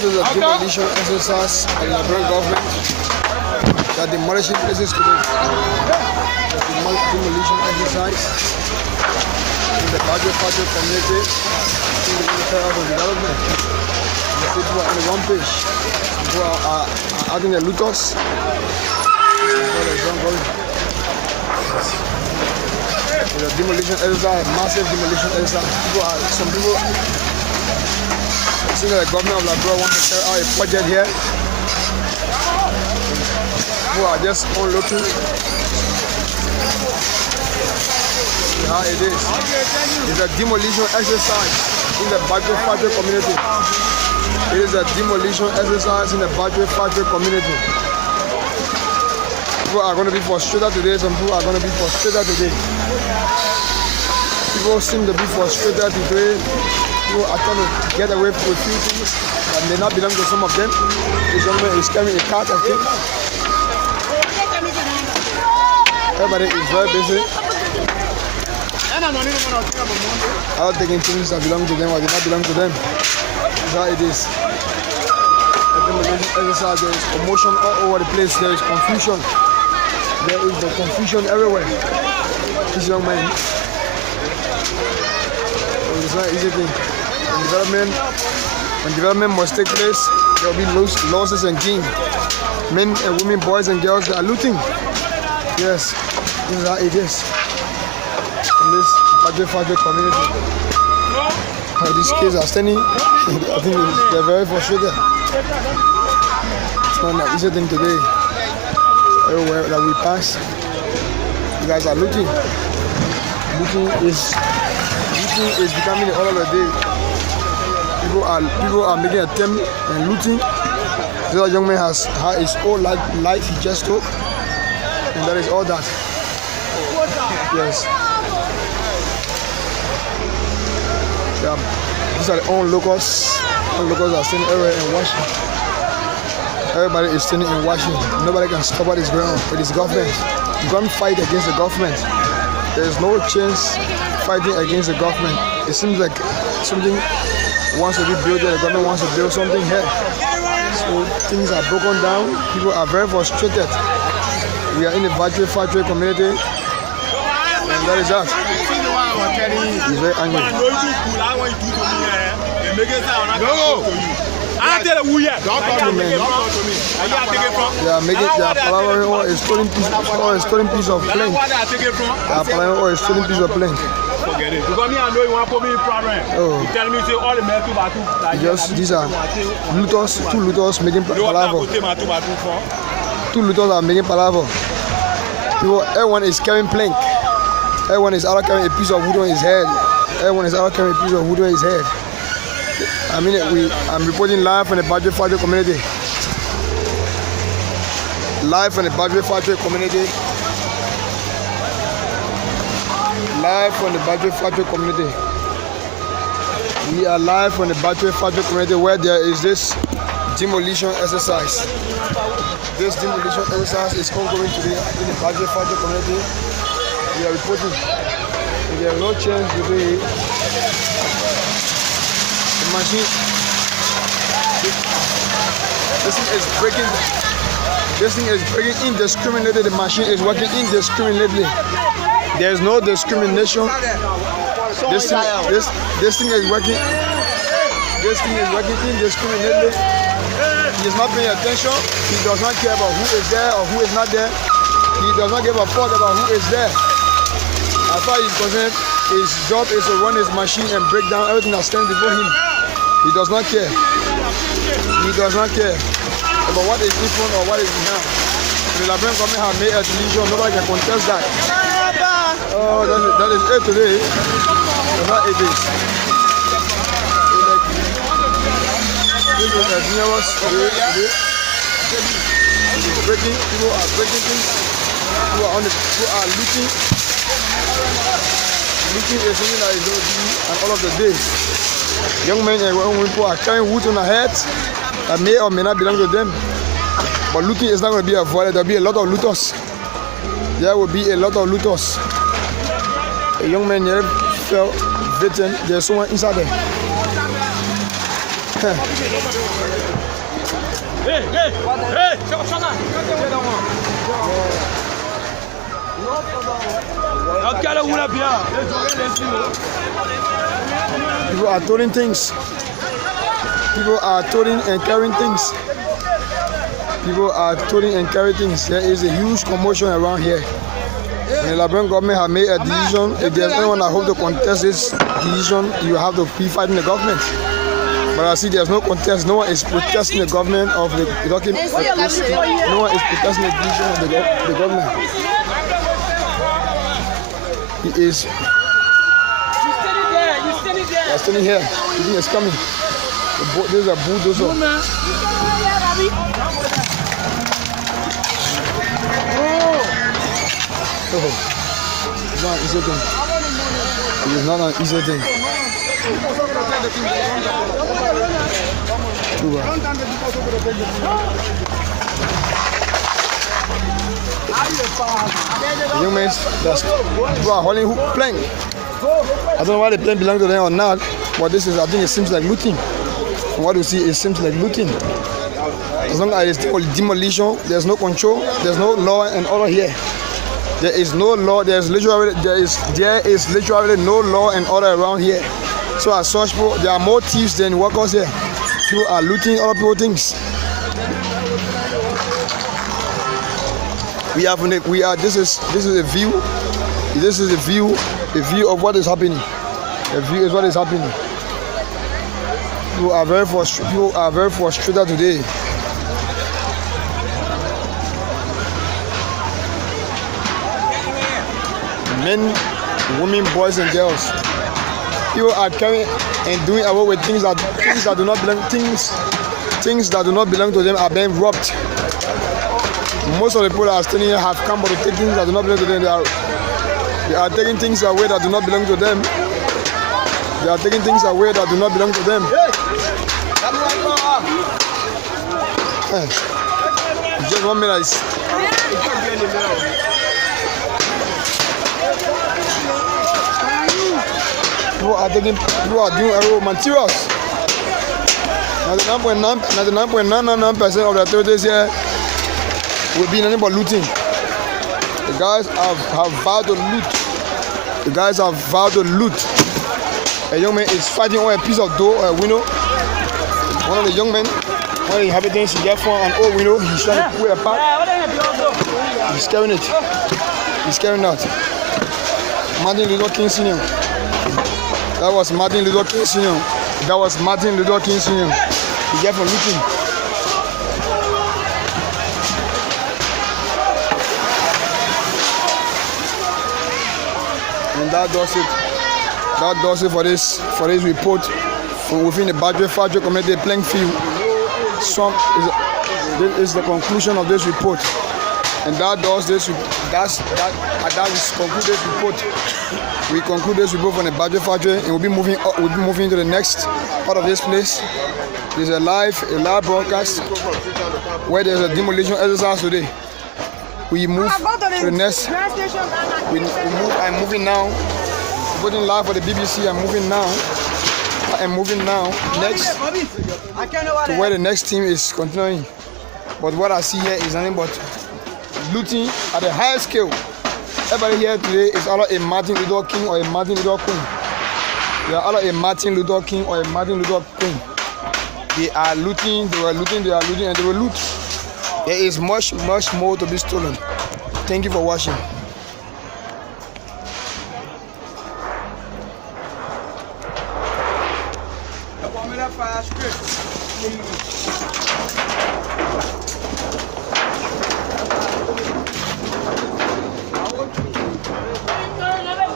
This is a demolition exercise by the Liberian government. They are demolishing places today. The demolition exercise in the Badger community in the area of development. The people are on the one page. People are adding the looters. The demolition exercise, massive demolition exercise. Some people see that the government of Liberia wants to carry out a project here. People are just unlocking. See how it is. It's a demolition exercise in the Badger community. It is a demolition exercise in the Badger community. People are going to be frustrated today. Some people are going to be frustrated today. People seem to be frustrated today. People are trying to get away from a few things that may not belong to some of them. This young man is carrying a cart, I think. Everybody is very busy. All taking things that belong to them or do not belong to them. That's how it is. Exercise, there is commotion all over the place. There is confusion. There is the confusion everywhere. This young man. It's not an easy thing. When development must take place, there will be losses and gains. Men and women, boys and girls, they are looting. Yes, this is how it is. In this Badger community. These kids are standing. I think they're very frustrated. It's not an easy thing today. Everywhere that we pass, you guys are looting. Looting is becoming the order of the day. People are making attempt and looting. This young man has had his whole life he just took, and that is all that. Yes. Yeah. These are the own locals. All locals are standing everywhere and watching. Everybody is standing and watching. Nobody can stop what is going on with this government. You can't fight against the government. There is no chance fighting against the government. It seems like something wants to be built there. The government wants to build something here. So things are broken down. People are very frustrated. We are in the Badger community, and that is that. He's very angry. They are plowing or a stolen piece of plank. They are plowing or a stolen piece of plank. Oh. Just these are looters, two looters making palaver. Two looters are making palaver. Everyone is carrying plank. Everyone is out carrying a piece of wood on his head. Everyone is out carrying a piece of wood on his head. I'm reporting live from the Badger community. Live from the Badger community. Live from the Badger community. We are live from the Badger community where there is this demolition exercise. This demolition exercise is ongoing today in the Badger community. We are reporting. There is no chance today. The machine. This thing is breaking. This thing is breaking indiscriminately. The machine is working indiscriminately. There is no discrimination. This thing is working. This thing is working indiscriminately. He is not paying attention. He does not care about who is there or who is not there. He does not give a fuck about who is there. As far as he's concerned, his job is to run his machine and break down everything that stands before him. He does not care. He does not care about what is in front or what is behind. The Liberian government have made a decision. Nobody can contest that. Oh, that is it today. That's how it is. This is the nearest today. Breaking. People are breaking things. People are looting. Looting is something that is going to be on all of the days. Young men and women are carrying wood on their heads that may or may not belong to them. But looting is not going to be avoided. There will be a lot of looters. There will be a lot of looters. A young man here fell victim. There's someone inside there. People are toting things. People are toting and carrying things. People are toting and carrying things. There is a huge commotion around here. The Liberian government have made a decision. If there's anyone that hope to contest this decision, you have to be fighting the government. But I see there's no contest. No one is protesting the government of the document. No one is protesting the decision of the government. He is. You're standing here. The thing is coming. There's a bulldozer. Oh, it's not an easy thing. It is not an easy thing. The young men, people are holding hook plank. I don't know why the plank belongs to them or not, but this is, I think it seems like looting. From what you see, it seems like looting. As long as it's demolition, there's no control, there's no law and order here. There is no law. There is literally no law and order around here. So as such, people, there are more thieves than workers here. People are looting other people's things. This is a view. This is a view of what is happening. A view is what is happening. People are very frustrated today. Men, women, boys, and girls. People are carrying and doing away with things that do not belong. Things that do not belong to them are being robbed. Most of the people that are standing here have come to take things that do not belong to them. They are taking things away that do not belong to them. They are taking things away that do not belong to them. Just 1 minute. People are doing raw materials. 99.999% of the authorities here will be nothing but looting. The guys have vowed to loot. The guys have vowed to loot. A young man is fighting on a piece of door or a window. One of the young men, one of the inhabitants, he gets an old window. He's trying to pull it apart. He's carrying it. He's carrying that. Martin Luther King Sr. That was Martin Luther King Sr. That was Martin Luther King Sr. He get from looting. And that does it. That does it for this report from within the Badger Factory Community playing field. This is the conclusion of this report. And that does this. That conclude this report. We conclude this report from the Badger Factory, and we'll be moving to the next part of this place. There's a live broadcast where there's a demolition exercise today. We move to the next. I'm moving now. Putting live for the BBC. I'm moving now. Next to where the next team is continuing. But what I see here is nothing but looting at a higher scale. Everybody here today is either a Martin Luther King or a Martin Luther Queen. They are either a Martin Luther King or a Martin Luther Queen. They are looting, and they will loot. There is much more to be stolen. Thank you for watching.